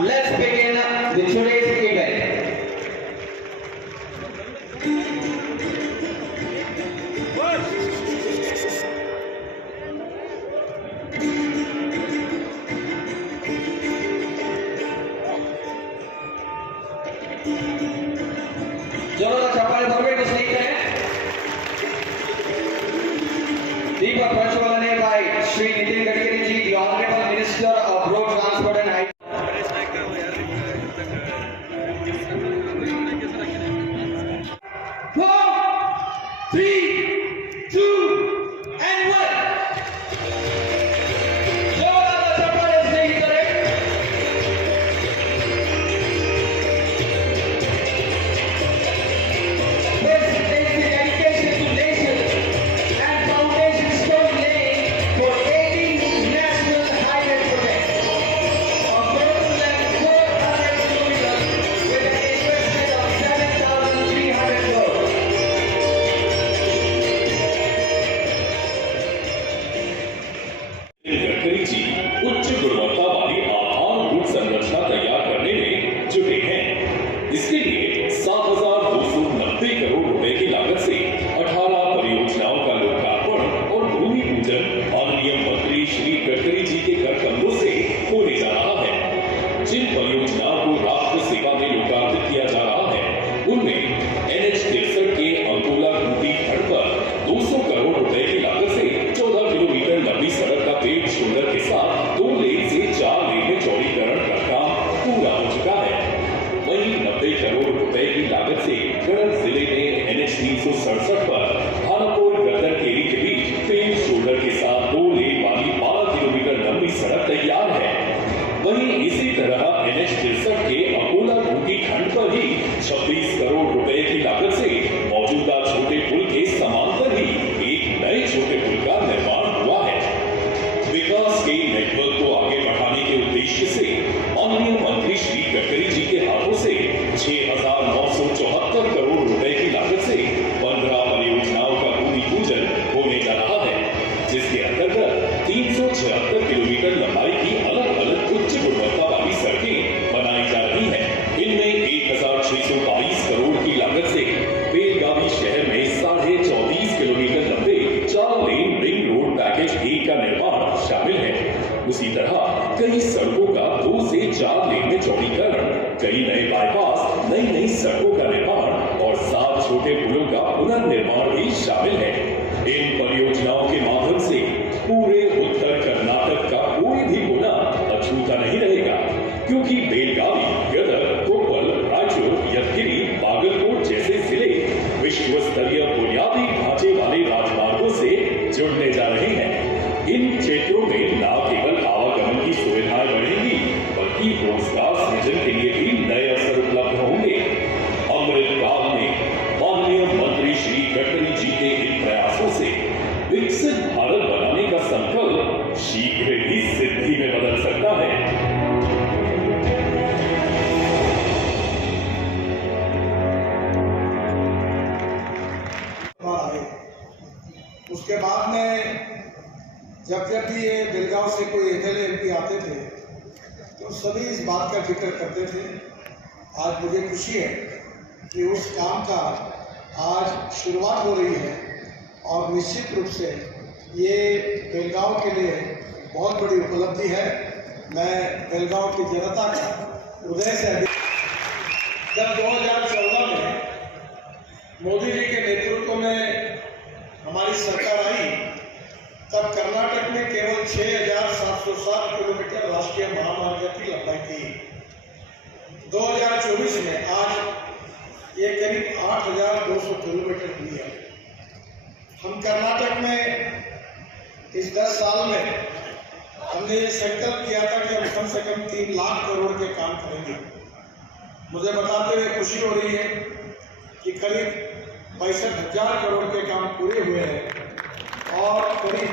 let's begin the today's event. जोरदार चप्पाळे भरपेट स्नेहितरे दीप प्रज्वलने by Shri Nitin Gadkari ji, the Honorable Minister of Road Transport and Highways. 1, 3, 2 and 1. जोरदार चप्पाळे स्नेहितरे गडकरी जी उच्च गुणवत्ता वाली आधारभूत संरचना तैयार करने में जुटे हैं। इसके लिए 7,290 करोड़ रुपए की लागत से 18 परियोजनाओं का लोकार्पण और भूमि पूजन माननीय मंत्री श्री गडकरी जी के कर कमलों से होने जा रहा है। जिन परियोजनाओं को राष्ट्र सेवा में लोकार्पित किया जा रहा है उनमें NH 63 के अंकोला खूंटी खंड पर 200 करोड़ रुपए की लागत से 14 किलोमीटर लंबी सड़क का पेड शोल्डर के साथ 2 लेन से 4 लेन में चौड़ीकरण का काम पूरा हो चुका है। वहीं 90 करोड़ रुपए की लागत से गढ़ जिले में NH 367 पर भानापुर गदरकेरी के बीच पेड शोल्डर के साथ 2 लेन वाली 12 किलोमीटर लंबी सड़क तैयार है। वहीं इसी तरह NH 63 के अकोला खूंटी खंड पर ही 26 करोड़ रुपए की लागत से मौजूदा छोटे पुल के समांतर ही एक नए छोटे पुल का निर्माण हुआ है। विकास के नेटवर्क को आगे बढ़ाने के उद्देश्य से माननीय मंत्री श्री गडकरी जी के हाथों से 6,974 करोड़ रुपए की लागत से 15 परियोजनाओं का भूमि पूजन होने जा रहा है, जिसके अंतर्गत 376 किलोमीटर लंबाई की अलग अलग उच्च गुणवत्ता वाली सड़कें बनाई जा रही हैं। इनमें 1,622 करोड़ की लागत से बेलगावी शहर में 24.5 किलोमीटर लंबे 4 लेन रिंग रोड पैकेज 1 का निर्माण शामिल है। उसी तरह कई सड़कों का 2 से 4 लेन में चौड़ीकरण, कई नए बाईपास, नई सड़कों का निर्माण और 7 छोटे पुलों का पुनर्निर्माण भी शामिल है। इन परियोजनाओं के माध्यम से पूरे उत्तर कर्नाटक का कोई भी कोना अछूता नहीं रहेगा, क्योंकि बेलगावी, गदर, कोप्पल, रायचूर, यदगिरी, बागलकोट जैसे जिले विश्व स्तरीय बुनियादी ढांचे वाले राजमार्गों से जुड़ने जा रहे हैं। इन क्षेत्रों में न केवल आवागमन की सुविधाएं बढ़ेंगी, बल्कि रोजगार सृजन के लिए भी नए अवसर उपलब्ध होंगे। अमृतकाल में माननीय मंत्री श्री गडकरी जी के इन प्रयासों से विकसित भारत बनाने का संकल्प शीघ्र ही सिद्धि में बदल सकता है। उसके बाद में जब भी ये बेलगांव से कोई MP आते थे तो सभी इस बात का जिक्र करते थे। आज मुझे खुशी है कि उस काम का आज शुरुआत हो रही है और निश्चित रूप से ये बेलगांव के लिए बहुत बड़ी उपलब्धि है। मैं बेलगांव की जनता का हृदय से जब 2014 में मोदी जी के नेतृत्व में हमारी सरकार आई, तब कर्नाटक में केवल 6,707 किलोमीटर राष्ट्रीय महामार्ग की लंबाई थी। 2024 में आज ये करीब 8,200 किलोमीटर हुई है। हम कर्नाटक में इस 10 साल में हमने ये संकल्प किया था कि हम कम से कम 3 लाख करोड़ के काम करेंगे। मुझे बताते हुए खुशी हो रही है कि करीब 65,000 करोड़ के काम पूरे हुए हैं और करीब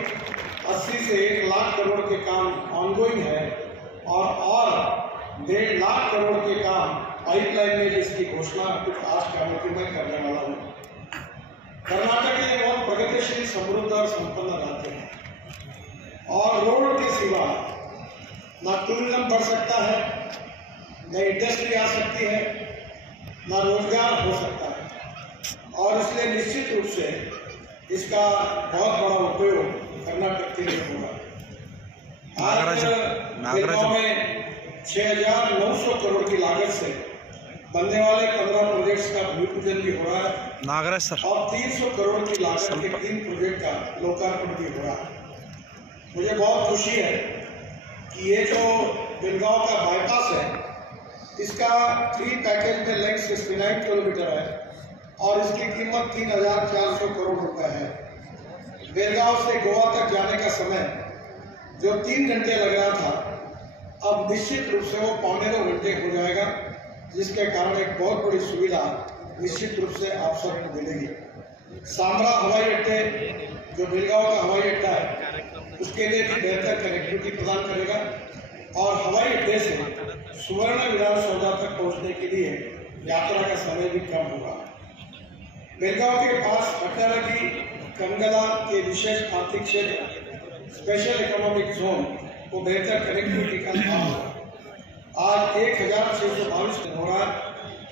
80 से 1 लाख करोड़ के काम ऑनगोइंग है और 1.5 लाख करोड़ के काम पाइपलाइन में, जिसकी घोषणा कुछ आज कमेटी में करने वाला हूँ। कर्नाटक एक बहुत प्रगतिशील, समृद्ध और संपन्न राज्य है और रोड के सिवा न टूरिज्म बढ़ सकता है, न इंडस्ट्री आ सकती है, न रोजगार हो सकता है। और इसलिए निश्चित रूप से इसका बहुत बड़ा उपयोग कर्नाटक के लिए होगा। आज बेलगांव में 6,900 करोड़ की लागत से बनने वाले 15 प्रोजेक्ट्स का भूमि पूजन भी हो रहा है नागराज सर, और 300 करोड़ की लागत के 3 प्रोजेक्ट का लोकार्पण भी हो रहा है। मुझे बहुत खुशी है कि ये जो बेलगांव का बाईपास है, इसका 3 पैकेज में लेंथ 69 किलोमीटर है और इसकी कीमत 3,400 करोड़ रुपए है। बेलगांव से गोवा तक जाने का समय जो 3 घंटे लग रहा था, अब निश्चित रूप से वो 1.25 घंटे हो जाएगा, जिसके कारण एक बहुत बड़ी सुविधा निश्चित रूप से आप सबको मिलेगी। सांबरा हवाई अड्डे जो बेलगांव का हवाई अड्डा है, उसके लिए भी बेहतर कनेक्टिविटी प्रदान करेगा और हवाई अड्डे से सुवर्ण विधानसौधा तक पहुंचने के लिए यात्रा का समय भी कम होगा। बेलगांव के पास अटारगी कंगला के विशेष आर्थिक क्षेत्र स्पेशल इकोनॉमिक जोन को बेहतर कनेक्टिविटी का काम होगा। आज 1,622 दिन हो रहा है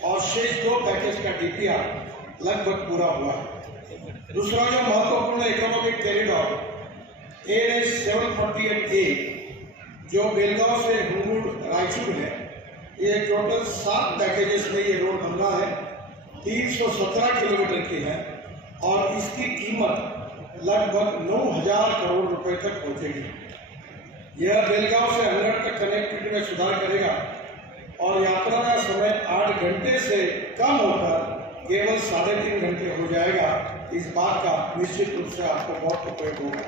और शेष 2 पैकेज का डीपीआर लगभग पूरा हुआ है। दूसरा जो महत्वपूर्ण इकोनॉमिक कॉरिडोर ANH 748A जो बेलगांव से हुंगुड़ रायचूर है, ये टोटल 7 पैकेजेस में ये रोड बनना है, 317 किलोमीटर की है और इसकी कीमत लगभग 9,000 करोड़ रुपए तक पहुंचेगी। यह बेलगांव से हंगड़ तक कनेक्टिविटी में सुधार करेगा और यात्रा का समय 8 घंटे से कम होकर केवल 3.5 घंटे हो जाएगा। इस बात का निश्चित रूप से आपको बहुत उपयोग होगा।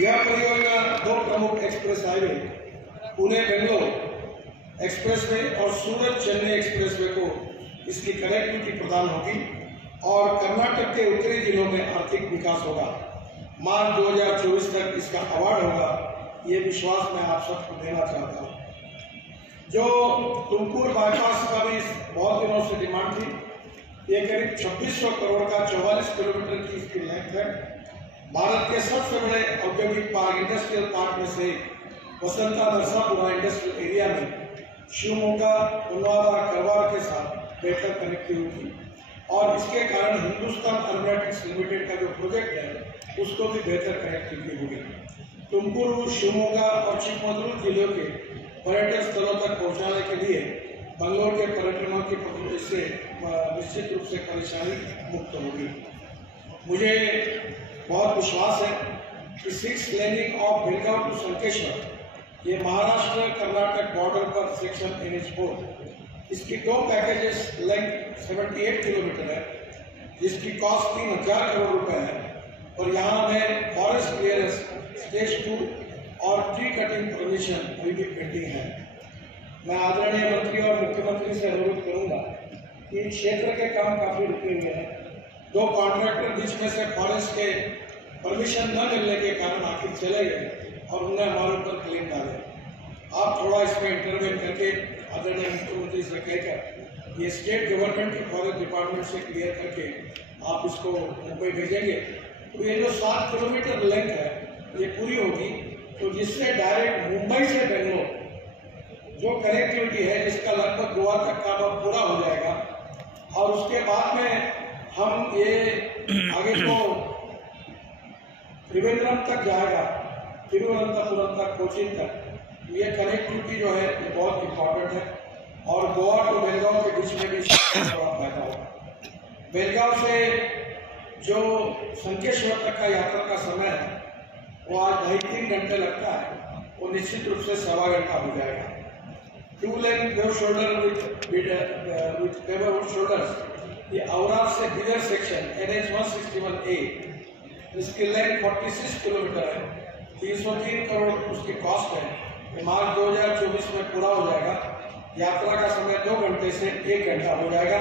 यह परियोजना 2 प्रमुख express highway Pune Bangalore expressway और सूरत चेन्नई एक्सप्रेसवे को इसकी कनेक्टिविटी प्रदान होगी और कर्नाटक के उत्तरी जिलों में आर्थिक विकास होगा। मार्च 2024 तक इसका अवार्ड होगा, ये विश्वास मैं आप सबको देना चाहता हूँ। जो तुमकुर बाईपास का भी बहुत दिनों से डिमांड थी, ये करीब 2600 करोड़ का 44 किलोमीटर की इसकी लेंथ है। भारत के सबसे बड़े औद्योगिक पार्क इंडस्ट्रियल पार्क में से वसंता नरसापुरा इंडस्ट्रियल एरिया में शिवमोगा, उन्नावा, करवार के साथ बेहतर कनेक्टिविटी और इसके कारण हिंदुस्तान एरोनॉटिक्स लिमिटेड का जो प्रोजेक्ट है उसको भी बेहतर कनेक्टिविटी होगी। तुमकुरू, शिवमोगा और चिकमगलूर जिलों के पर्यटन स्थलों तक पहुंचाने के लिए बंगलोर के पर्यटकों की इससे निश्चित रूप से परेशानी मुक्त होगी। मुझे बहुत विश्वास है कि 6 laning of Belgaum to Sankeshwar, ये महाराष्ट्र कर्नाटक बॉर्डर पर सेक्शन NH 4, इसकी 2 पैकेजेस लेंथ 78 किलोमीटर है, जिसकी कॉस्ट 3,000 करोड़ रुपए है और यहाँ हमें फॉरेस्ट क्लियरेंस स्टेज 2 और ट्री कटिंग परमिशन अभी भी पेंडिंग है। मैं आदरणीय मंत्री और मुख्यमंत्री से अनुरोध करूंगा कि क्षेत्र के काम काफी रुके हुए हैं। 2 कॉन्ट्रैक्टर बीच में से फॉरेस्ट के परमिशन न मिलने के कारण आखिर चले गए और उन्होंने हमारे ऊपर क्लेम डाले। आप थोड़ा इसमें इंटरवेन करके आदरणीय मुख्यमंत्री से कहकर ये स्टेट गवर्नमेंट के फॉरेस्ट डिपार्टमेंट से क्लियर करके आप इसको मुंबई भेजेंगे तो ये जो 7 किलोमीटर लेंथ है ये पूरी होगी, तो जिससे डायरेक्ट मुंबई से बेंगलोर जो कनेक्टिविटी है जिसका लगभग गोवा तक का अब पूरा हो जाएगा और उसके बाद में हम ये आगे को त्रिवेंद्रम तक जाएगा, तिरुवनंतपुरम तक, कोचीन तक। ये कनेक्टिविटी जो है ये बहुत इम्पोर्टेंट है और गोवा टू बेलगांव के बीच में भी बड़ा फायदा होगा। बेलगांव से जो संकेश्वर तक का यात्रा का समय है वो आज 2.5-3 घंटे लगता है, वो निश्चित रूप से 1.25 घंटा हो जाएगा। 2 लेन वेव शोल्डर विथ पेवरवुड शोल्डर्स, ये औरार से बिगर सेक्शन NH 161A, इसकी लेंथ 46 किलोमीटर है, 303 करोड़ उसकी कॉस्ट है। ये मार्च 2024 में पूरा हो जाएगा। यात्रा का समय 2 घंटे से 1 घंटा हो जाएगा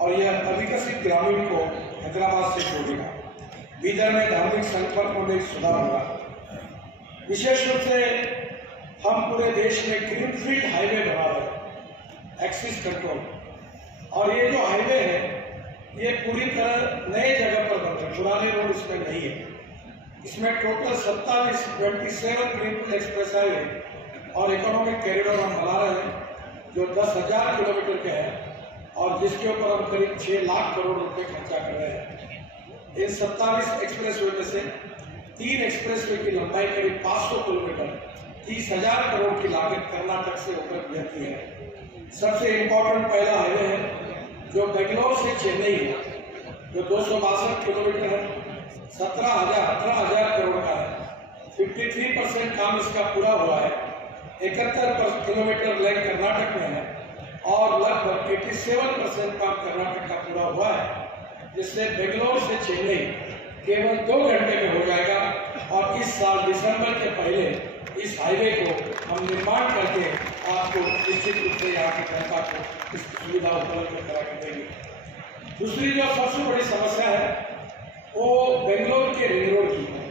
और यह अविकसित ग्रामीण को हैदराबाद से जोड़ेगा। बीदर में धार्मिक संपर्क में सुधार होगा। विशेष रूप से हम पूरे देश में ग्रीनफील्ड हाईवे बना रहे हैं, एक्सिस कंट्रोल, और ये जो हाईवे है ये पूरी तरह नए जगह पर बन रहा है, पुराने रोड इसमें नहीं है। इसमें टोटल 27 ग्रीनफील्ड एक्सप्रेस हाईवे और इकोनॉमिक कॉरिडोर हम बना रहे हैं जो 10,000 किलोमीटर के हैं और जिसके ऊपर हम करीब 6 लाख करोड़ रुपए खर्चा कर रहे हैं। इन 27 एक्सप्रेसवे में से 3 एक्सप्रेसवे की लंबाई करीब 500 किलोमीटर 30,000 करोड़ की लागत कर्नाटक से होकर गुजरती है। सबसे इम्पोर्टेंट पहला हाईवे है जो बेंगलोर से चेन्नई है, जो 262 किलोमीटर है, 18,000 करोड़ का है। 53% काम इसका पूरा हुआ है। 71 किलोमीटर लेन कर्नाटक में है और लगभग 87% काम कर्नाटक का पूरा हुआ है, जिससे बेंगलोर से चेन्नई केवल 2 घंटे में हो जाएगा। और इस साल दिसंबर के पहले इस हाईवे को हम निर्माण करके आपको निश्चित रूप से यहाँ की जनता को इस सुविधा उपलब्ध करा के देंगे। दूसरी जो सबसे बड़ी समस्या है वो बेंगलोर के रिंग रोड की है।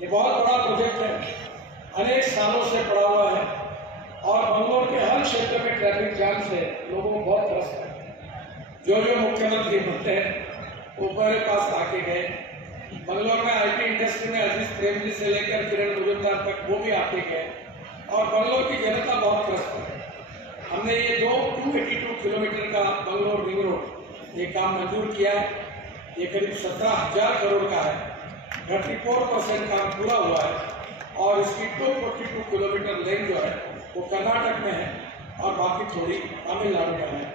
ये बहुत बड़ा प्रोजेक्ट है, अनेक सालों से पड़ा हुआ है और बेंगलोर के हर क्षेत्र में ट्रैफिक जाम से लोगों को बहुत त्रस्त है। जो मुख्यमंत्री बनते हैं वो मेरे पास आके गए। बेंगलोर में IT इंडस्ट्री में अजीज प्रेमजी से लेकर किरण मुजुमदार तक वो भी आके गए और बेंगलोर की जनता बहुत त्रस्त है। हमने ये 282 किलोमीटर का बेंगलोर रिंग रोड ये काम मंजूर किया है। ये करीब 17,000 करोड़ का है। 34% काम पूरा हुआ है और इसकी 242 किलोमीटर लेन जो है वो कर्नाटक में है और बाकी थोड़ी तमिलनाडु में है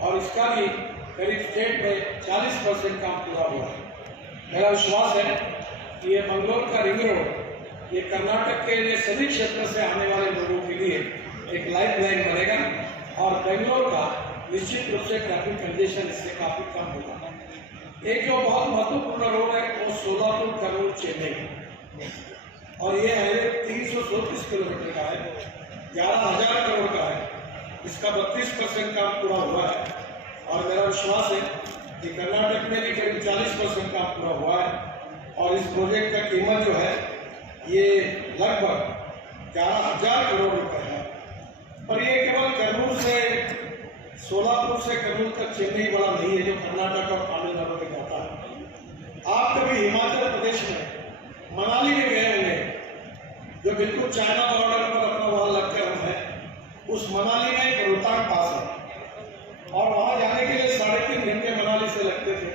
और इसका भी करीब स्टेट में 40% काम पूरा हुआ है। मेरा विश्वास है कि ये बेंगलोर का रिंग रोड ये कर्नाटक के लिए सभी क्षेत्र से आने वाले लोगों के लिए एक लाइफ लाइन बनेगा और बेंगलोर का निश्चित रूप से ट्रैफिक कंजेशन इससे काफी कम होगा। एक जो बहुत महत्वपूर्ण रोड है वो सोलापुर कर्नूल चेन्नई और ये हाईवे 334 किलोमीटर का है, 11,000 करोड़ का है। इसका 32% काम पूरा हुआ है और मेरा विश्वास है कि कर्नाटक में भी करीब 40% काम पूरा हुआ है और इस प्रोजेक्ट का कीमत जो है ये लगभग 11,000 करोड़ रुपए है। पर ये केवल कर्नूल से सोलापुर से कर्नूल तक चेन्नई वाला नहीं है जो कर्नाटक और तमिलनाडु में जाता है। आप कभी हिमाचल प्रदेश में मनाली में गए होंगे, जो बिल्कुल चाइना बॉर्डर पर अपना वहां लगकर हम है। उस मनाली में एक रोहतांग पास है और वहां जाने के लिए 3.5 घंटे मनाली से लगते थे।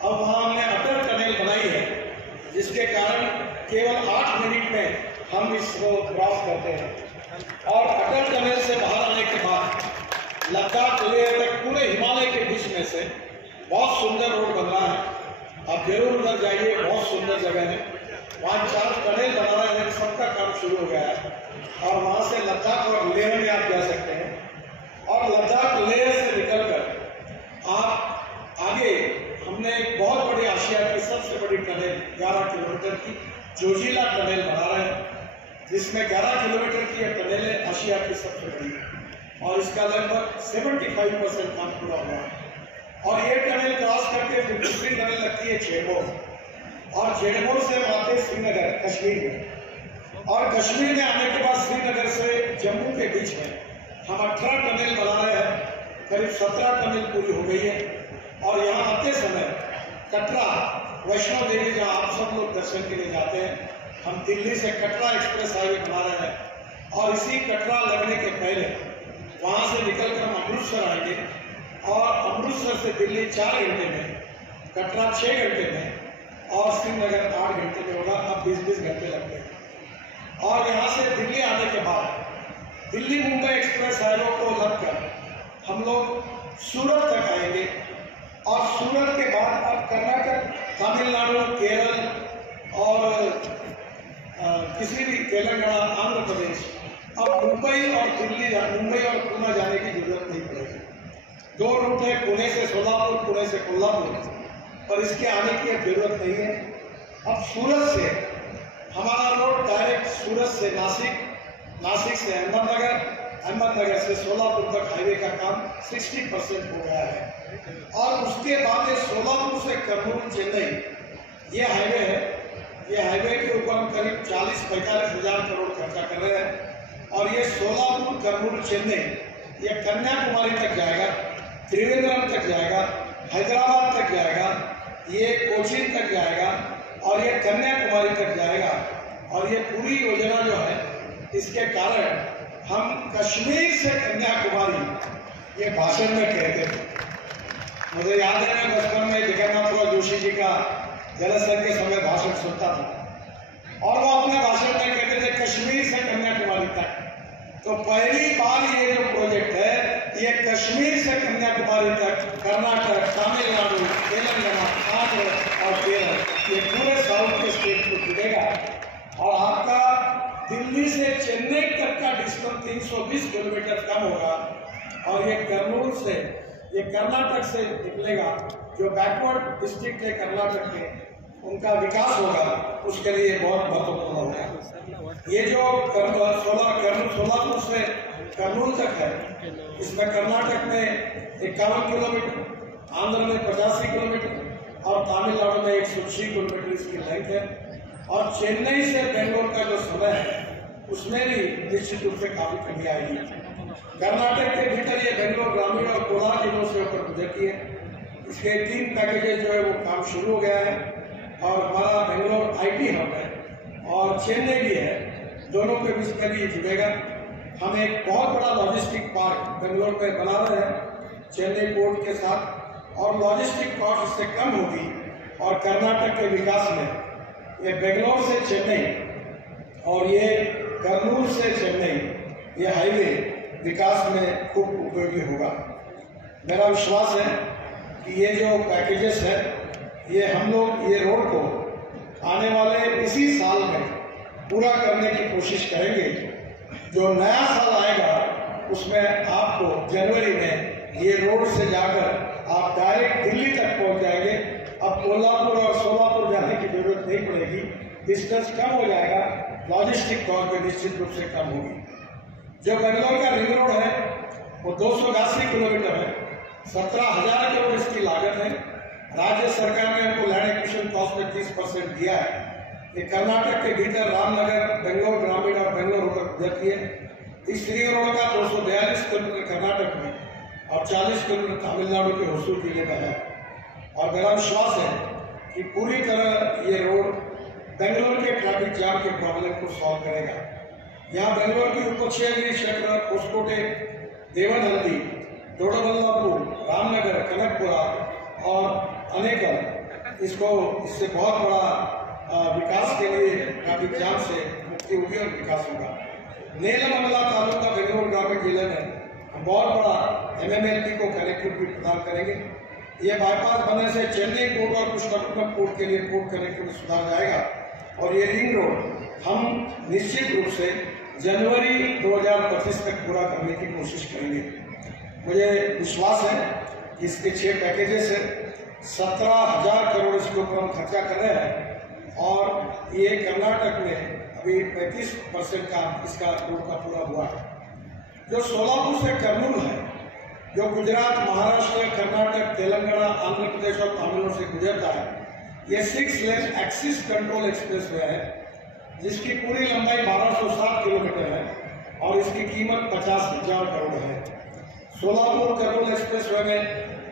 अब वहां हमने अटल टनल बनाई है जिसके कारण केवल 8 मिनट में हम इसको क्रॉस करते हैं और अटल टनल से बाहर आने के बाद लद्दाख लेह तक पूरे हिमालय के बीच में से बहुत सुंदर रोड बन रहा है। आप जरूर उधर जाइए, बहुत सुंदर जगह है। वहाँ 4 टनल बना रहे हैं, सबका काम शुरू हो गया है और वहाँ से लद्दाख और लेह में आप जा सकते हैं और लद्दाख लेह से निकलकर आप आगे हमने एक बहुत बड़ी आशिया की सबसे बड़ी टनल 11 किलोमीटर की जोजिला टनल बना रहे हैं, जिसमें 11 किलोमीटर की यह टनल है, आशिया की सबसे बड़ी है और इसका लगभग 75% काम पूरा हुआ है। और ये टनल क्रॉस करके फिर दूसरी टनल लगती है जेडमोर और जेडमोर से आते श्रीनगर कश्मीर में और कश्मीर में आने के बाद श्रीनगर से जम्मू के बीच में हम 18 टनल बना रहे हैं। करीब 17 टनल पूरी हो गई है और यहाँ आते समय कटरा वैष्णो देवी जहाँ आप सब लोग दर्शन के लिए जाते हैं, हम दिल्ली से कटरा एक्सप्रेस हाईवे बना रहे हैं और इसी कटरा लगने के पहले वहाँ से निकलकर हम अमृतसर आएंगे और अमृतसर से दिल्ली 4 घंटे में, कटरा 6 घंटे में और श्रीनगर 8 घंटे में होगा। अब 20-20 घंटे लगते हैं और यहाँ से दिल्ली आने के बाद दिल्ली मुंबई एक्सप्रेस हाईवे को लगकर हम लोग सूरत तक आएंगे और सूरत के बाद अब कर्नाटक, तमिलनाडु, केरल और किसी भी तेलंगाना, आंध्र प्रदेश, अब मुंबई और मुंबई और पुणे जाने की जरूरत नहीं पड़ेगी। 2 रूट है, पुणे से सोलापुर, पुणे से कोल्हापुर, पर इसके आने की अब जरूरत नहीं है। अब सूरत से हमारा रोड डायरेक्ट सूरत से नासिक, नासिक से अहमदनगर, अहमदनगर से सोलापुर तक हाईवे का काम 60% हो गया है और उसके बाद ये सोलापुर से कर्नूल चेन्नई ये हाईवे है। ये हाईवे के ऊपर हम करीब 40-45 हज़ार करोड़ खर्चा कर रहे हैं और ये सोलापुर कर्नूल चेन्नई ये कन्याकुमारी तक जाएगा, त्रिवेंद्रम तक जाएगा, हैदराबाद तक जाएगा, ये कोचीन तक जाएगा और ये कन्याकुमारी तक जाएगा। और ये पूरी योजना जो है इसके कारण हम कश्मीर से कन्याकुमारी ये भाषण में कहते थे। मुझे याद है, मैं बचपन में जगन्नाथराव जोशी जी का जलस्थल के समय भाषण सुनता था और वो अपने भाषण में कहते थे कश्मीर से कन्याकुमारी तक। तो पहली बार ये जो प्रोजेक्ट है ये कश्मीर से कन्याकुमारी तक, कर्नाटक, तमिलनाडु, तेलंगाना, आंध्र और केरल, ये पूरे साउथ के स्टेट को जुड़ेगा। और आपका दिल्ली से चेन्नई तक का डिस्टेंस 320 किलोमीटर कम होगा और ये कर्नूल से, ये कर्नाटक से निकलेगा। जो बैकवर्ड डिस्ट्रिक्ट है कर्नाटक में, उनका विकास होगा, उसके लिए बहुत महत्वपूर्ण होगा। ये जो सोलापुर से कर्नूल तक है, इसमें कर्नाटक में 51 किलोमीटर, आंध्र में 85 किलोमीटर और तमिलनाडु में 106 किलोमीटर इसकी लेंथ है। और चेन्नई से बेंगलोर का जो समय है उसमें भी निश्चित रूप से काफी कमी आएगी। कर्नाटक के भीतर ये बेंगलोर ग्रामीण और कोलार जिलों से होकर गुजरती है। इसके 3 पैकेजेस जो है वो काम शुरू हो गया है और हमारा बेंगलोर आईटी हब है और चेन्नई भी है, दोनों के बीच में भी जुड़ेगा। हम एक बहुत बड़ा लॉजिस्टिक पार्क बेंगलोर में बना रहे हैं चेन्नई पोर्ट के साथ, और लॉजिस्टिक कॉस्ट इससे कम होगी और कर्नाटक के विकास में ये बेंगलोर से चेन्नई और ये कर्नूल से चेन्नई ये हाईवे विकास में खूब उपयोगी होगा। मेरा विश्वास है कि ये जो पैकेजेस है ये हम लोग ये रोड को आने वाले इसी साल में पूरा करने की कोशिश करेंगे। जो नया साल आएगा उसमें आपको जनवरी में ये रोड से जाकर आप डायरेक्ट दिल्ली तक पहुंच जाएंगे। अब कोल्हापुर और सोलापुर जाने की जरूरत नहीं पड़ेगी, डिस्टेंस कम हो जाएगा, लॉजिस्टिक कॉस्ट भी निश्चित रूप से कम होगी। जो बेंगलोर का रिंग रोड है वो 282 किलोमीटर है, 17,000 करोड़ इसकी लागत है। राज्य सरकार ने उनको लैंड एक्विजिशन कॉस्ट में 30% दिया है। ये कर्नाटक के भीतर रामनगर, बेंगलोर ग्रामीण और बेंगलोर होकर गुजरती है। इस रिंग रोड का 242 किलोमीटर कर्नाटक में और 40 किलोमीटर तमिलनाडु के होसूर जिले में है। और मेरा विश्वास है कि पूरी तरह ये रोड बेंगलोर के ट्रैफिक जाम के प्रॉब्लम को सॉल्व करेगा। यहाँ बेंगलोर की उपक्षेत्रीय क्षेत्र होसकोटे, देवनहल्ली, दोडाबल्लापुर, रामनगर, कनकपुरा और अनेकल, इससे बहुत बड़ा विकास के लिए ट्रैफिक जाम से मुक्ति होगी और विकास होगा। नेलमंगला तालुका बेंगलोर ग्रामीण जिले में हम बहुत बड़ा MMLP को कनेक्टिविटी प्रदान करेंगे। ये बाईपास बनने से चेन्नई पोर्ट और कृष्णापट्टनम पोर्ट के लिए पोर्ट कनेक्टिविटी सुधार जाएगा और ये रिंग रोड हम निश्चित रूप से जनवरी 2025 तक पूरा करने की कोशिश करेंगे। मुझे विश्वास है कि इसके 6 पैकेजेस है, 17,000 करोड़ इसके ऊपर हम खर्चा कर रहे हैं और ये कर्नाटक में अभी 35% का इसका रोड का पूरा हुआ है। जो सोलापुर से कर्नूल है, जो गुजरात, महाराष्ट्र, कर्नाटक, तेलंगाना, आंध्र प्रदेश और तमिलनाडु से गुजरता है, ये 6 लेन एक्सिस कंट्रोल एक्सप्रेस वे है जिसकी पूरी लंबाई 1207 किलोमीटर है और इसकी कीमत 50,000 करोड़ है। सोलापुर कर्नूल एक्सप्रेस वे में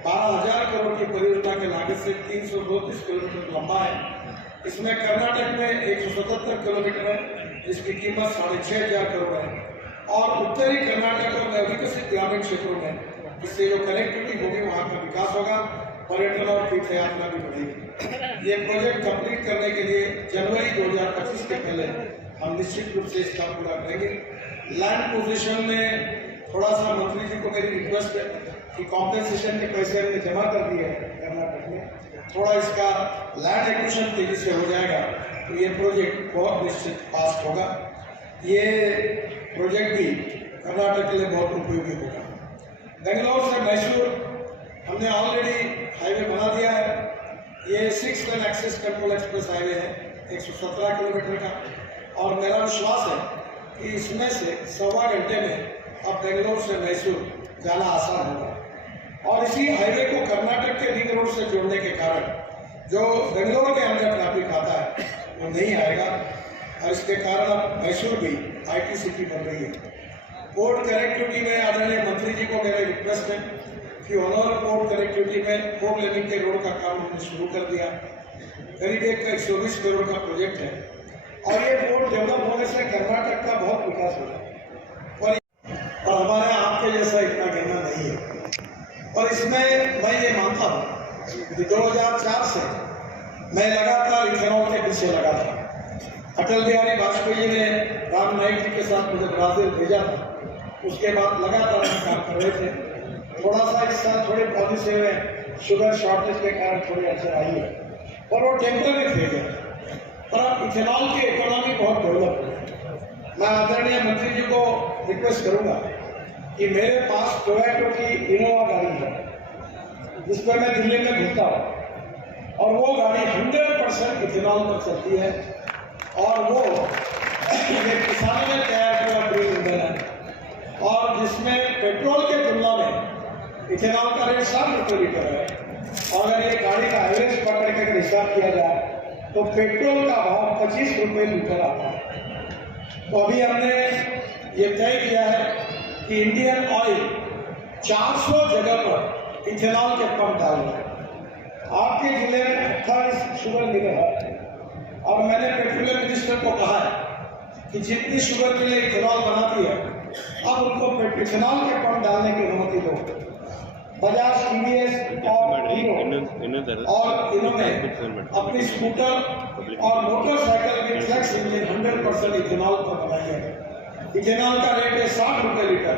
12,000 करोड़ की परियोजना की लागत से 332 किलोमीटर लंबा है। इसमें कर्नाटक में 177 किलोमीटर है जिसकी कीमत 6,500 करोड़ है और उत्तरी कर्नाटक और अविकसित ग्रामीण क्षेत्रों में इससे जो कनेक्टिविटी होगी वहाँ का विकास होगा, पर्यटन और तीर्थ यात्रा भी बढ़ेगी। ये प्रोजेक्ट कंप्लीट करने के लिए जनवरी 2025 के पहले हम निश्चित रूप से इसका पूरा करेंगे। लैंड पोजीशन में थोड़ा सा मंत्री जी को मेरी रिक्वेस्ट है कि कॉम्पेंसेशन के पैसे हमने जमा कर दिए हैं कर्नाटक में, थोड़ा इसका लैंड एक्विजिशन तेजी से हो जाएगा तो ये प्रोजेक्ट बहुत निश्चित फास्ट होगा। ये प्रोजेक्ट भी कर्नाटक के लिए बहुत उपयोगी होगा। बेंगलोर से मैसूर हमने ऑलरेडी हाईवे बना दिया है। ये 6 lane access control express highway है 117 किलोमीटर का और मेरा विश्वास है कि इसमें से 1.25 घंटे में अब बेंगलोर से मैसूर जाना आसान होगा। और इसी हाईवे को कर्नाटक के रिंग रोड से जोड़ने के कारण जो बेंगलोर के अंदर ट्रैफिक आता है वो नहीं आएगा और इसके कारण अब मैसूर भी IT सिटी बन रही है। पोर्ट कनेक्टिविटी में आदरणीय मंत्री जी को मेरे रिक्वेस्ट है कि ऑनर पोर्ट कनेक्टिविटी में 4 लेनिंग के रोड का काम हमने शुरू कर दिया। करीब 120 करोड़ का प्रोजेक्ट है और ये पोर्ट डेवलप होने से कर्नाटक का बहुत विकास होगा। और हमारे यहाँ आपके जैसा इतना गिरना नहीं है। और इसमें मैं ये मानता हूँ कि 2004 से मैं लगातार इथेनॉल के पीछे लगा था। अटल बिहारी वाजपेयी ने राम नाईक जी के साथ मुझे ब्राजील भेजा था, उसके बाद लगातार हम काम कर रहे थे। थोड़ा सा इस साल थोड़ी पॉलिसी में शुगर शॉर्टेज के कारण थोड़ी असर आई है और वो टेम्पररी फेज है, पर अब इथेनॉल की इकोनॉमी बहुत डेवलप है। मैं आदरणीय मंत्री जी को रिक्वेस्ट करूंगा कि मेरे पास टोयोटा की इनोवा गाड़ी है जिस पर मैं दिल्ली में घूमता हूँ, और वो गाड़ी 100% इथेनॉल पर चलती है और वो ये किसानों ने तैयार किया ग्रीन ईंधन है, और जिसमें पेट्रोल के तुलना में इथेनॉल का रेट 60 रुपये लीटर है। और अगर ये गाड़ी का एवरेज पकड़ के अगर हिसाब किया जाए तो पेट्रोल का भाव 25 रुपये लीटर आता है। तो अभी हमने ये तय किया है कि इंडियन ऑयल 400 जगह पर इथेनॉल के पंप डालना है। आपके जिले में 28 शुगर मिलें हैं, और मैंने पेट्रोलियम मिनिस्टर को कहा है कि जितनी शुगर मिलें इथेनॉल बनाती है अब उनको इथेनॉल के पंप डालने की अनुमति दो। बजाज, टीवीएस और हीरो और इन्होंने अपनी स्कूटर और मोटरसाइकिल की फ्लेक्स इंजन 100% इथेनॉल पर बनाई है। इथेनॉल का रेट है 60 रुपये लीटर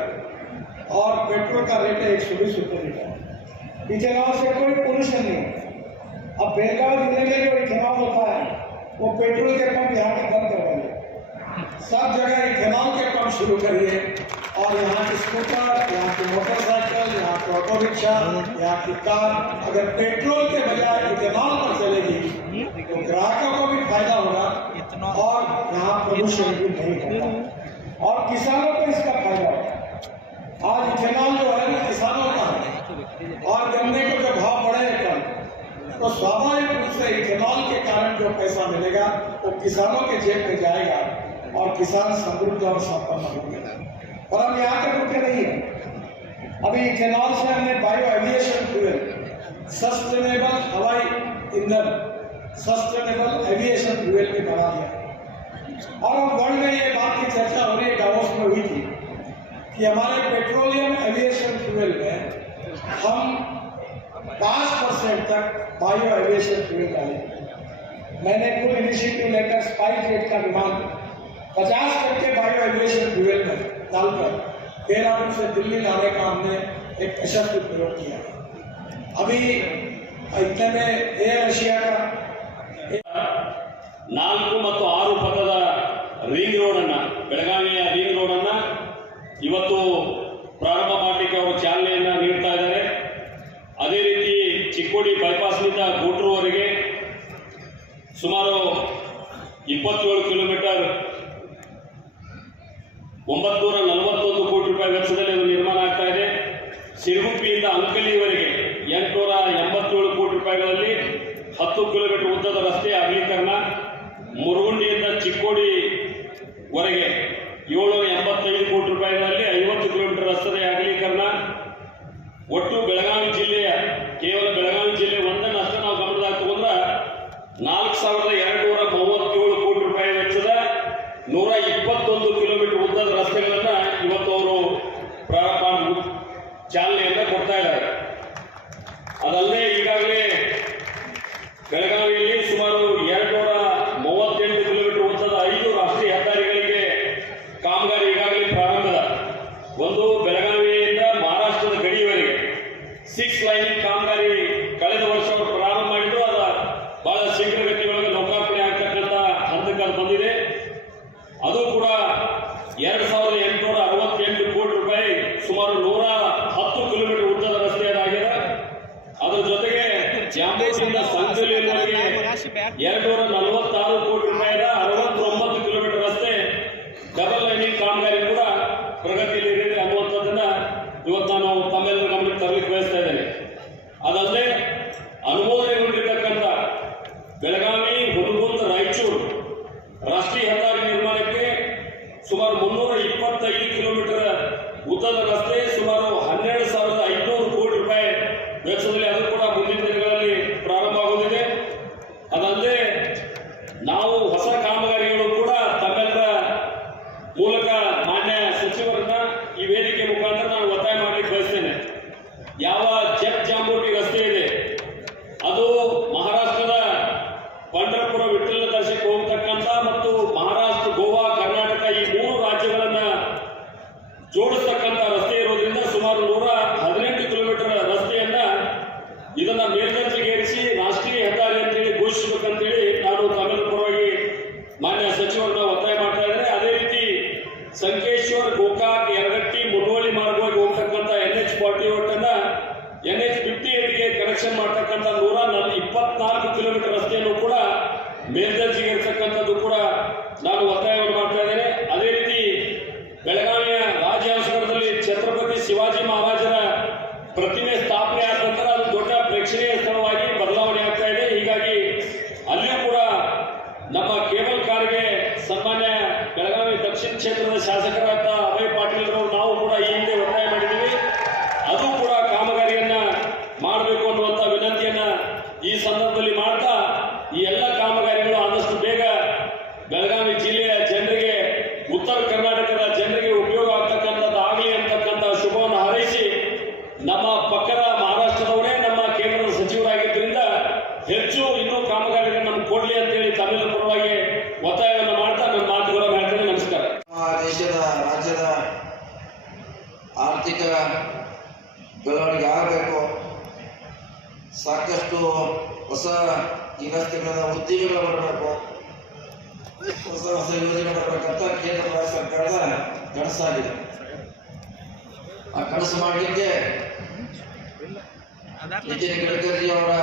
और पेट्रोल का रेट है 120 रुपये लीटर। इथेनॉल से कोई पोल्यूशन नहीं है। अब बेलगांव जिले में जो इथेनॉल होता है वो पेट्रोल के पंप यहाँ के बंद करवाइए, सब जगह इथेनॉल के पंप शुरू करिए, और यहाँ की स्कूटर, यहाँ की मोटरसाइकिल, यहाँ की ऑटो रिक्शा, यहाँ की कार अगर पेट्रोल के बजाय इथेनॉल पर चलेगी तो ग्राहकों को भी फायदा होगा और यहाँ प्रदूषण भी नहीं होगा और किसानों को इसका फायदा होगा। आज इथेनॉल जो है वो किसानों का है, और गन्ने को जो भाव बढ़े कल तो स्वाभाविक रूप से इथेनॉल के कारण जो पैसा मिलेगा वो किसानों के जेब में जाएगा और किसान समृद्ध और संपन्न होंगे। और हम यहाँ तक रुके नहीं है, अभी इथेनॉल से हमने बायो एविएशन फ्यूल, सस्टेनेबल हवाई ईंधन, सस्टेनेबल एविएशन फ्यूल भी बना दिया। और अब वर्ल्ड में ये बात की चर्चा हो रही है, डावोस में हुई थी कि हमारे पेट्रोलियम एविएशन फ्यूल में हम 5% तक बायो एविएशन फ्यूल डालेंगे। मैंने कुल इनिशिएटिव लेकर स्पाइस जेट का विमान 50% बायो एविएशन फ्यूल में डालकर देहरादून से दिल्ली लाने का हमने एक यशस्वी प्रयोग किया। अभी इतने में एयर एशिया का 4 ಮತ್ತು 6 ಪಥದ ರಿಂಗ್ ರೋಡ್ ಅನ್ನ, ಬೆಳಗಾವಿಯ ರಿಂಗ್ ರೋಡ್ ಅನ್ನ ಇವತ್ತು ಪ್ರಾರಂಭ ಮಾಡಲಿಕ್ಕೆ ಅವರು ಚಾಲನೆಯನ್ನ ನೀಡ್ತಾ ಇದ್ದಾರೆ. ಅದೇ ರೀತಿ ಚಿಕ್ಕೋಡಿ ಬೈಪಾಸ್ನಿಂದ ಗೂಟೂರುವರೆಗೆ ಸುಮಾರು 27 ಕಿಲೋಮೀಟರ್ 941 ಕೋಟಿ ರೂಪಾಯಿ ವೆಚ್ಚದಲ್ಲಿ ಅದು ನಿರ್ಮಾಣ ಆಗ್ತಾ ಇದೆ. ಸಿರುಗುಪ್ಪಿಯಿಂದ ಅಂಕಲಿವರೆಗೆ 887 ಕೋಟಿ ರೂಪಾಯಿಗಳಲ್ಲಿ 10 ಕಿಲೋಮೀಟರ್ ಉದ್ದದ ರಸ್ತೆ ಅಗಲೀಕರಣ, ಮುರುಗುಂಡಿಯಿಂದ ಚಿಕ್ಕೋಡಿವರೆಗೆ 785 ಕೋಟಿ ರೂಪಾಯಿಗಳಲ್ಲಿ 50 ಕಿಲೋಮೀಟರ್ ರಸ್ತೆ ಅಗಲೀಕರಣ. ಒಟ್ಟು ಬೆಳಗಾವಿ ಜಿಲ್ಲೆಯ, ಕೇವಲ ಬೆಳಗಾವಿ ಜಿಲ್ಲೆ ಒಂದನ್ನು ಅಷ್ಟೇ ನಾವು ಗಮನದಾಗ ತಗೊಂಡ್ರೆ 4237 ಕೋಟಿ ರೂಪಾಯಿ ವೆಚ್ಚದ 121 ಕಿಲೋಮೀಟರ್ ಉದ್ದದ ರಸ್ತೆಗಳನ್ನ ಇವತ್ತು ಅವರು ಪ್ರಾರಂಭ ಚಾಲನೆಯನ್ನ ಕೊಡ್ತಾ ಇದ್ದಾರೆ. ಅದಲ್ಲದೆ ಈಗಾಗಲೇ ಬೆಳಗಾವಿಯಲ್ಲಿ ಸುಮಾರು 238 ಕಿಲೋಮೀಟರ್ ಉದ್ದದ 5 ರಾಷ್ಟ್ರೀಯ ಹೆದ್ದಾರಿಗಳಿಗೆ ಕಾಮಗಾರಿ ಈಗಾಗಲೇ ಪ್ರಾರಂಭದ. ಒಂದು ಬೆಳಗಾವಿಯಿಂದ ಮಹಾರಾಷ್ಟ್ರದ ಗಡಿಯವರೆಗೆ 6 ಲೈನ್ ಕಾಮಗಾರಿ ಕಳೆದ ವರ್ಷ ಅವರು ಪ್ರಾರಂಭ ಮಾಡಿದ್ದು, ಅದ ಬಹಳ ಶೀಘ್ರಗತಿಯೊಳಗೆ ಲೋಕಾರ್ಪಣೆ ಆಗ್ತಕ್ಕಂಥ ಹಂತಕ್ಕೆ ಬಂದಿದೆ. ಅದು ಕೂಡ 2868 ಕೋಟಿ ರೂಪಾಯಿ, ಸುಮಾರು 110 ಕಿಲೋಮೀಟರ್ ಉದ್ದದ ರಸ್ತೆ ಅದಾಗಿದೆ. ಅದರ ಜೊತೆಗೆ ಜಾಂಬೂರಿನಿಂದ ಸಂಕಲಿಯವರೆಗೆ 246 ಕೋಟಿ ರೂಪಾಯಿದ 69 ಕಿಲೋಮೀಟರ್ ರಸ್ತೆ ಡಬಲ್ ಲೈನಿಂಗ್ ಕಾಮಗಾರಿ ಕೂಡ ಪ್ರಗತಿಯಲ್ಲಿದೆ ಅನ್ನುವಂಥದ್ದನ್ನ ಇವತ್ತು ನಾನು ತಮ್ಮೆಲ್ಲರ ಗಮನಕ್ಕೆ ತರಲಿಕ್ಕೆ ಬಯಸ್ತಾ ಇದ್ದೇನೆ. ಅದಲ್ಲದೆ ಅನುಮೋದನೆಗೊಂಡಿರ್ತಕ್ಕಂಥ ಬೆಳಗಾವಿ, ಹುನಗುಂದ, ರಾಯಚೂರು ರಾಷ್ಟ್ರೀಯ ಹೆದ್ದಾರಿ ನಿರ್ಮಾಣಕ್ಕೆ ಸುಮಾರು 325 ಕಿಲೋಮೀಟರ್ ಉದ್ದದ ರಸ್ತೆ, ಸುಮಾರು 12,500 ಕೋಟಿ ರೂಪಾಯಿ ವೆಚ್ಚದಲ್ಲಿ ಅದು ಕೂಡ ಮುಂದಿನ ದಿನಗಳಲ್ಲಿ ಪ್ರಾರಂಭ ಆಗುತ್ತಿದೆ. ಅದಲ್ಲದೆ ನಾವು ಹೊಸ ಕಾಮಗಾರಿಗಳು ಕೂಡ ತಮ್ಮೆಲ್ಲರ ಮೂಲಕ ಮಾನ್ಯ ಸಚಿವರನ್ನ ಈ ವೇದಿಕೆ ಕನೆಕ್ಷನ್ ಮಾಡ್ತಕ್ಕಂಥ 124 ಕಿಲೋಮೀಟರ್ ರಸ್ತೆಯನ್ನು ಕೂಡ ಮೇಲ್ದರ್ಜೆಗೆ ಇರ್ತಕ್ಕಂಥದ್ದು ಕೂಡ ನಾನು ಒತ್ತಾಯವನ್ನು ಮಾಡ್ತಾ ಇದ್ದೇನೆ. ಅದೇ ರೀತಿ ಬೆಳಗಾವಿಯ ರಾಜಹಂಸಗಢದಲ್ಲಿ ಛತ್ರಪತಿ ಶಿವಾಜಿ ಮಹಾರಾಜರ ಪ್ರತಿಮೆ ಸ್ಥಾಪನೆ ಆದ ನಂತರ ಅದು ದೊಡ್ಡ ಪ್ರೇಕ್ಷಣೀಯ ಸ್ಥಳವಾಗಿ ಬದಲಾವಣೆ ಆಗ್ತಾ ಇದೆ. ಹೀಗಾಗಿ ಅಲ್ಲಿಯೂ ಕೂಡ ನಮ್ಮ ಕೇಬಲ್ ಕಾರ್ಗೆ ಸನ್ಮಾನ್ಯ ಬೆಳಗಾವಿ ದಕ್ಷಿಣ ಕ್ಷೇತ್ರದ ಶಾಸಕರಾದ ಅಭಯ್ ಪಾಟೀಲ್ ರವರು ನಾವು ಕೂಡ ಈ ಹಿಂದೆ ಒತ್ತಾಯ ಮಾಡಿದ್ದೀವಿ. ಅದು ಕೂಡ ಕಾಮಗಾರಿಯನ್ನ ಮಾಡಬೇಕು ಅನ್ನುವಂಥ ವಿನಂತಿಯನ್ನ ಈ ಸಂದರ್ಭದಲ್ಲಿ ಮಾಡ್ತಾ ಈ ಎಲ್ಲ ಕಾಮಗಾರಿಗಳು ಆದಷ್ಟು ಬೇಗ ಬೆಳಗಾವಿ ಜಿಲ್ಲೆಯ ಜನರಿಗೆ, ಉತ್ತರ ಕರ್ನಾಟಕದ ಜನರಿಗೆ ಉಪಯೋಗ ಆಗ್ತಕ್ಕಂಥದ್ದು ಆಗಲಿ ಅಂತಕ್ಕಂಥ ಶುಭವನ್ನು ಹಾರೈಸಿ, ನಮ್ಮ ಪಕ್ಕದ ಮಹಾರಾಷ್ಟ್ರದವರೇ ನಮ್ಮ ಕೇಂದ್ರದ ಸಚಿವರಾಗಿದ್ದರಿಂದ ಹೆಚ್ಚು ಇನ್ನೂ ಕಾಮಗಾರಿಗಳನ್ನು ನಮ್ಗೆ ಕೊಡಲಿ ಅಂತೇಳಿ ತಮಿಳು ಪರವಾಗಿ ಒತ್ತಾಯವನ್ನು ಮಾಡ್ತಾ ನನ್ನ ಮಾತುಗಳನ್ನು ಹೇಳ್ತೇನೆ. ನಮಸ್ಕಾರ. ದೇಶದ ರಾಜ್ಯದ ಆರ್ಥಿಕ ಬೆಳವಣಿಗೆ ಆಗಬೇಕು, ಸಾಕಷ್ಟು ಹೊಸ ಈ ರಸ್ತೆಗಳ ಉದ್ಯೋಗಗಳು ಬರಬೇಕು, ಹೊಸ ಹೊಸ ಯೋಜನೆ ಬರಬೇಕಂತ ಕೇಂದ್ರ ರಾಜ್ಯ ಸರ್ಕಾರದ ಕನಸಾಗಿದೆ. ಆ ಕನಸು ಮಾಡಲಿಕ್ಕೆ ನಿತಿನ್ ಗಡ್ಕರಿ ಅವರ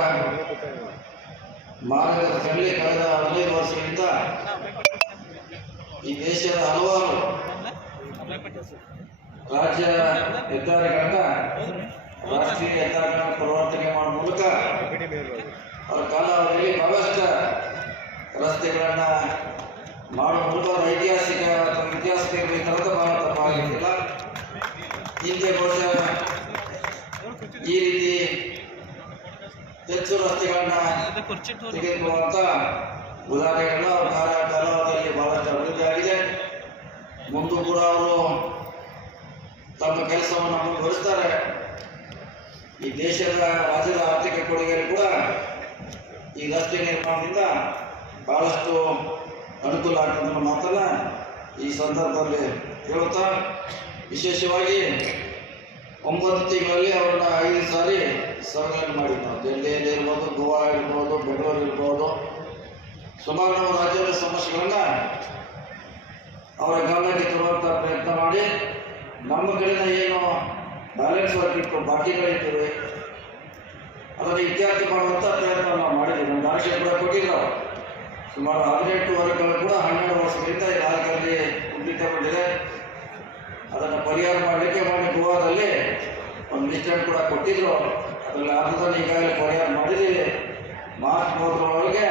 ಮಾರ್ಗದರ್ಶನದಲ್ಲಿ ಕಳೆದ 15 ವರ್ಷಗಳಿಂದ ಈ ದೇಶದ ಹಲವಾರು ರಾಜ್ಯ ಹೆದ್ದಾರಿಗಳನ್ನ ರಾಷ್ಟ್ರೀಯ ಹೆದ್ದಾರಿಗಳನ್ನು ಪರಿವರ್ತನೆ ಮಾಡುವ ಮೂಲಕ ಅವರ ಕಾಲಾವಧಿಯಲ್ಲಿ ಬಹಳಷ್ಟು ರಸ್ತೆಗಳನ್ನ ಮಾಡುವ ಮೂಲಕ ಐತಿಹಾಸಿಕ ಅಥವಾ ಇತಿಹಾಸಕ್ಕೆ ಬೇಕಾದ ಬಹಳ ತಪ್ಪಾಗಿರಲಿಲ್ಲ. ಹಿಂದೆ ಬಹುಶಃ ಈ ರೀತಿ ಹೆಚ್ಚು ರಸ್ತೆಗಳನ್ನ ತೆಗೆದುಕೊಳ್ಳುವಂತ ಉದಾಹರಣೆಗಳನ್ನ ಅವರ ಕಾಲಾವಧಿಯಲ್ಲಿ ಬಹಳಷ್ಟು ಅಭಿವೃದ್ಧಿ ಆಗಿದೆ. ಮುಂದೂ ಕೂಡ ಅವರು ತಮ್ಮ ಕೆಲಸವನ್ನು ಮುಂದುವರಿಸ್ತಾರೆ. ಈ ದೇಶದ ರಾಜ್ಯದ ಆರ್ಥಿಕ ಕೊಡುಗೆಯಲ್ಲಿ ಕೂಡ ಈ ರಸ್ತೆ ನಿರ್ಮಾಣದಿಂದ ಬಹಳಷ್ಟು ಅನುಕೂಲ ಆಗ್ತದೆ ಅನ್ನೋ ಮಾತನ್ನ ಈ ಸಂದರ್ಭದಲ್ಲಿ ಹೇಳುತ್ತಾ, ವಿಶೇಷವಾಗಿ 9 ತಿಂಗಳಲ್ಲಿ ಅವ್ರನ್ನ 5 ಸಾರಿ ಸಭೆಗಳನ್ನು ಮಾಡಿದ್ದು ನಾವು. ಡೆಲ್ಲಿಯಲ್ಲಿ ಇರ್ಬೋದು, ಗೋವಾ ಇರ್ಬೋದು, ಬೆಂಗಳೂರು ಇರ್ಬೋದು, ಸುಮಾರು ನಾವು ರಾಜ್ಯದ ಸಮಸ್ಯೆಗಳನ್ನ ಅವರ ಗಮನಕ್ಕೆ ತರುವಂಥ ಪ್ರಯತ್ನ ಮಾಡಿ, ನಮ್ಮ ಕಡೆಯಿಂದ ಏನು ಬ್ಯಾಲೆನ್ಸ್ ವರ್ಕ್ ಇತ್ತು, ಬಾಕಿಗಳಿಟ್ಟಿವೆ, ಅದನ್ನು ಇತ್ಯರ್ಥ ಮಾಡುವಂಥ ಪ್ರಯತ್ನ ನಾವು ಮಾಡಿದ್ದೀವಿ. ನಮ್ಮ ರಾಜ್ಯ ಕೂಡ ಕೊಟ್ಟಿದ್ರು. ಸುಮಾರು 18 ವರ್ಗಗಳು ಕೂಡ 12 ವರ್ಷಗಳಿಂದ ಈ ರಾಜ್ಯದಲ್ಲಿ ಕುಂಠಿತಗೊಂಡಿದೆ. ಅದನ್ನು ಪರಿಹಾರ ಮಾಡಲಿಕ್ಕೆ ಮೊನ್ನೆ ಗೋವಾದಲ್ಲಿ ಒಂದು ಲಿಸ್ಟನ್ನು ಕೂಡ ಕೊಟ್ಟಿದ್ರು. ಅದರಲ್ಲಿ ಅರ್ಧದಲ್ಲಿ ಈಗಾಗಲೇ ಪರಿಹಾರ ಮಾಡಿದ್ದೀವಿ. ಮಾರ್ಚ್ 3ರೊಳಗೆ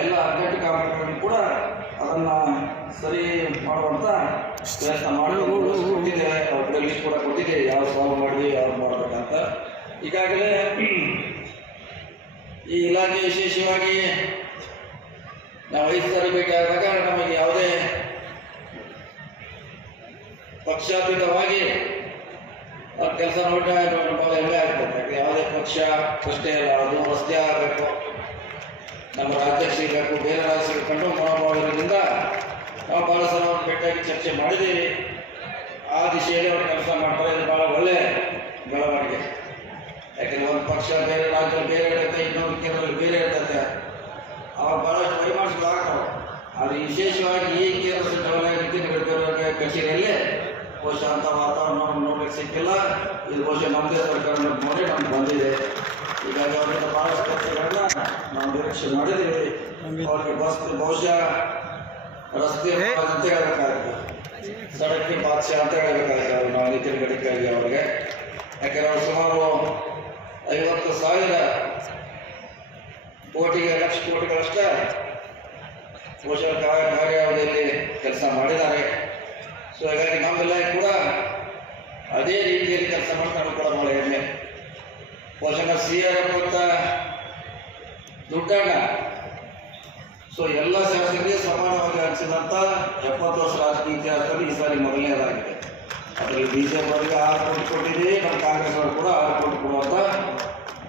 ಎಲ್ಲ 18 ಕಾಮಗಾರಿಗಳನ್ನು ಕೂಡ ಅದನ್ನು ಸರಿ ಮಾಡುವಂಥ ಪ್ರಯತ್ನ ಕೊಟ್ಟಿದ್ದೇವೆ. ಅವ್ರ ಕಡೆ ಲಿಸ್ಟ್ ಕೂಡ ಕೊಟ್ಟಿದ್ದೇವೆ, ಯಾವ ಸಾಲ್ವ್ ಮಾಡಿದ್ವಿ, ಯಾವ್ದು ಮಾಡಬೇಕಂತ. ಈಗಾಗಲೇ ಈ ಇಲಾಖೆ ವಿಶೇಷವಾಗಿ ನಾವು 5 ಸಾರಿ ಭೇಟಿ ಆದಾಗ ನಮಗೆ ಯಾವುದೇ ಪಕ್ಷಾತೀತವಾಗಿ ಕೆಲಸ ನೋಡಿದ್ರೆ ನಮಗೆ ಹೆಮ್ಮೆ ಆಗ್ತದೆ. ಯಾವುದೇ ಪಕ್ಷ ಅಷ್ಟೇ ಅಲ್ಲ, ಅದು ರಸ್ತೆ ಆಗಬೇಕು, ನಮ್ಮ ರಾಜ್ಯ ಸಿಗಬೇಕು, ಬೇರೆ ರಾಜ್ಯ ಸಿಗಬೇಕು ಮನೋಭಾವದಿಂದ ನಾವು ಭಾಳ ಸಲ ಭೇಟಿಯಾಗಿ ಚರ್ಚೆ ಮಾಡಿದ್ದೀವಿ. ಆ ದಿಶೆಯಲ್ಲಿ ಅವರು ಕೆಲಸ ಮಾಡ್ತಾರೆ. ಇದು ಭಾಳ ಒಳ್ಳೆ ಬೆಳವಣಿಗೆ. ಯಾಕೆಂದರೆ ಒಂದು ಪಕ್ಷ ಬೇರೆ ರಾಜ್ಯ ಬೇರೆ ಇರುತ್ತೆ, ಇನ್ನೊಂದು ಕೇಂದ್ರದಲ್ಲಿ ಬೇರೆ ಇರ್ತದೆ, ಅವಾಗ ಭಾಳಷ್ಟು ವೈಮನಸ್ಸುಗಳಾಗ್ತವೆ. ಆದರೆ ವಿಶೇಷವಾಗಿ ಈ ಕೇಂದ್ರ ಸಚಿವಾಲಯ ನಿತಿನ್ ಗಡ್ಕರಿ ಕಚೇರಿಯಲ್ಲಿ ಬಹುಶಃ ಅಂಥ ವಾತಾವರಣ ನೋಡಲಿಕ್ಕೆ ಸಿಕ್ಕಿಲ್ಲ. ಇದು ಬಹುಶಃ ನಮ್ಮದೇ ಸರ್ಕಾರ ನೋಡಿ ನಮ್ಗೆ ಬಂದಿದೆ. ಹೀಗಾಗಿ ಅವರಿಂದ ಭಾಳಷ್ಟು ಕೆಲಸಗಳನ್ನ ನಾವು ನಿರೀಕ್ಷೆ ಮಾಡಿದ್ದೀವಿ. ಅವ್ರಿಗೆ ಬಹುಶಃ ರಸ್ತೆ ಅಂತ ಹೇಳಬೇಕಾಗುತ್ತೆ, ಸಡಕ್ಕೆ ಬಾದ್ಶಾ ಅಂತ ಹೇಳಬೇಕಾಗುತ್ತೆ ಅವರು ನಾವು ನಿತಿನ್ ಗಡ್ಕರಿ ಅವರಿಗೆ. ಯಾಕೆಂದರೆ ಅವರು ಸುಮಾರು 50,000 ಕೋಟಿಗೆ ಲಕ್ಷ ಕೋಟಿಗಳಷ್ಟೇ ಬಹುಶಃ ಕಾರ್ಯಾವಧಿಯಲ್ಲಿ ಕೆಲಸ ಮಾಡಿದ್ದಾರೆ. ಸೊ ಹಾಗಾಗಿ ನಮ್ಮೆಲ್ಲ ಕೂಡ ಅದೇ ರೀತಿಯಲ್ಲಿ ಕೆಲಸ ಮಾಡ್ಕೊಂಡು ಕೂಡ ಭಾಳ ಹೆಮ್ಮೆ. ಬಹುಶಃ CRF ಅಂತ ದುಡ್ಡಣ್ಣ ಸೊ ಎಲ್ಲ ಶಾಸಕರಿಗೆ ಸಮಾನವಾಗಿ ಹಂಚಿದಂಥ 70 ವರ್ಷ ರಾಜಕೀಯ ಇತಿಹಾಸದಲ್ಲಿ ಈ ಸಾರಿ ಮೊದಲನೇದಾಗಿದೆ. ಅದರಲ್ಲಿ BJP ಅವರಿಗೆ 6 ಕೋಟಿ ಕೊಟ್ಟಿದ್ದೀವಿ, ನಮ್ಮ ಕಾಂಗ್ರೆಸ್ ಅವರು ಕೂಡ 6 ಕೋಟಿ ಕೊಡುವಂಥ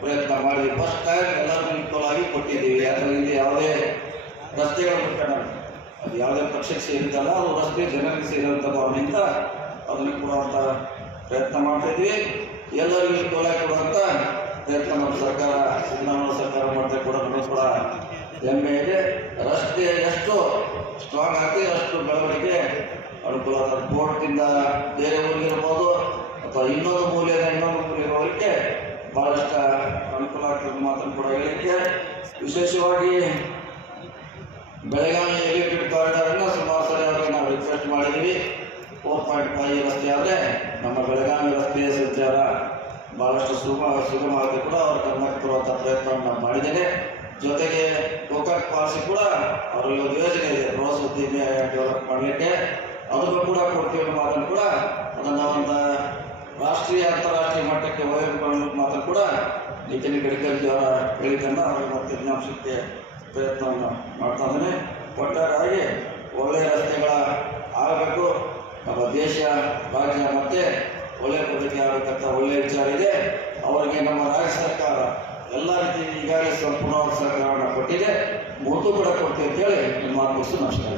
ಪ್ರಯತ್ನ ಮಾಡಿದ್ವಿ. ಫಸ್ಟ್ ಟೈಮ್ ಎಲ್ಲರಿಗೂ ಈಕ್ವಲ್ ಆಗಿ ಕೊಟ್ಟಿದ್ದೀವಿ. ಅದರಲ್ಲಿ ಯಾವುದೇ ರಸ್ತೆಗಳು ಬಿಟ್ಟಣ ಅದು ಯಾವುದೇ ಪಕ್ಷಕ್ಕೆ ಸೇರಿದ್ದಲ್ಲ, ಅದು ರಸ್ತೆ ಜನರಿಗೆ ಸೇರಿದಂಥ ಭಾವನೆಯಿಂದ ಅದನ್ನು ಕೊಡುವಂಥ ಪ್ರಯತ್ನ ಮಾಡ್ತಾಯಿದ್ವಿ. ಎಲ್ಲರಿಗೂ ಈಕ್ವಲ್ ಆಗಿ ಕೊಡುವಂಥ ಪ್ರಯತ್ನ ನಮ್ಮ ಸರ್ಕಾರ, ಸಿದ್ದರಾಮಯ್ಯ ಸರ್ಕಾರ ಮಾಡ್ತಾ ಕೂಡ ಹೆಮ್ಮೆ ಇದೆ. ರಸ್ತೆ ಎಷ್ಟು ಸ್ಟ್ರಾಂಗ್ ಆಗ್ತದೆ ಅಷ್ಟು ಬೆಳವಣಿಗೆ ಅನುಕೂಲ. ಬೋರ್ಡ್ನಿಂದ ಬೇರೆ ಊರಿಗಿರ್ಬೋದು ಅಥವಾ ಇನ್ನೊಂದು ಮೂಲೆಯಿಂದ ಇನ್ನೊಂದು ಮೂಲೆಗೆ ಹೋಗಲಿಕ್ಕೆ ಬಹಳಷ್ಟು ಅನುಕೂಲ ಆಗ್ತದೆ ಮಾತನ್ನು ಕೂಡ ಹೇಳಲಿಕ್ಕೆ. ವಿಶೇಷವಾಗಿ ಬೆಳಗಾವಿ ಎಲಿವೇಟೆಡ್ ಕಾರಿಡಾರನ್ನು ಸುಮಾರು ಸರಿ ಅವರಿಗೆ ನಾವು ರಿಕ್ವೆಸ್ಟ್ ಮಾಡಿದ್ದೀವಿ. 4.5 ರಸ್ತೆ ಆದರೆ ನಮ್ಮ ಬೆಳಗಾವಿ ರಸ್ತೆಯ ಸಂಚಾರ ಬಹಳಷ್ಟು ಸುಗಮ ಆಗಿ ಕೂಡ ಅವ್ರ ಗಮನಕ್ಕೆ ತರುವಂಥ ಪ್ರಯತ್ನವನ್ನು ನಾವು ಮಾಡಿದ್ದೇನೆ. ಜೊತೆಗೆ ಗೋಕಾಕ್ ಫಾಲ್ಸ್ ಕೂಡ ಅವರಲ್ಲಿ ಒಂದು ಯೋಜನೆ ಇದೆ ಪ್ರವಾಸೋದ್ಯಮ ಡೆವಲಪ್ ಮಾಡಲಿಕ್ಕೆ, ಅದನ್ನು ಕೂಡ ಕೊಡ್ತೀವಿ ಅನ್ನೋ ಮಾತನ್ನು ಕೂಡ ಅದನ್ನು ಒಂದು ರಾಷ್ಟ್ರೀಯ ಅಂತಾರಾಷ್ಟ್ರೀಯ ಮಟ್ಟಕ್ಕೆ ಒಯ್ದುಕೊಳ್ಳೋ ಮಾತನ್ನು ಕೂಡ ನಿತಿನ್ ಗಡ್ಕರಿ ಅವರ ಹೇಳಿದ್ದನ್ನು ಅವರು ಮತ್ತೆ ಜ್ಞಾಪಿಸಲಿಕ್ಕೆ ಪ್ರಯತ್ನವನ್ನು ಮಾಡ್ತಾ ಇದ್ದೇನೆ. ಒಟ್ಟಾರೆಯಾಗಿ ಒಳ್ಳೆಯ ರಸ್ತೆಗಳ ಆಗಬೇಕು, ನಮ್ಮ ದೇಶ ರಾಜ್ಯ ಮತ್ತೆ ಒಳ್ಳೆಯ ಪದ್ಧತಿ ಆಗಬೇಕಂತ ಒಳ್ಳೆಯ ವಿಚಾರ ಇದೆ. ಅವರಿಗೆ ನಮ್ಮ ರಾಜ್ಯ ಸರ್ಕಾರ ಎಲ್ಲ ರೀತಿ ಈಗಾಗಲೇ ಸಂಪೂರ್ಣವಾದ ಸಹಕಾರವನ್ನು ಕೊಟ್ಟಿದೆ, ಮುಂದೂ ಕೂಡ ಕೊಡ್ತೀವಿ ಅಂತೇಳಿ ನಿಮ್ಮ ಮಾತು ನಮಸ್ಕಾರ.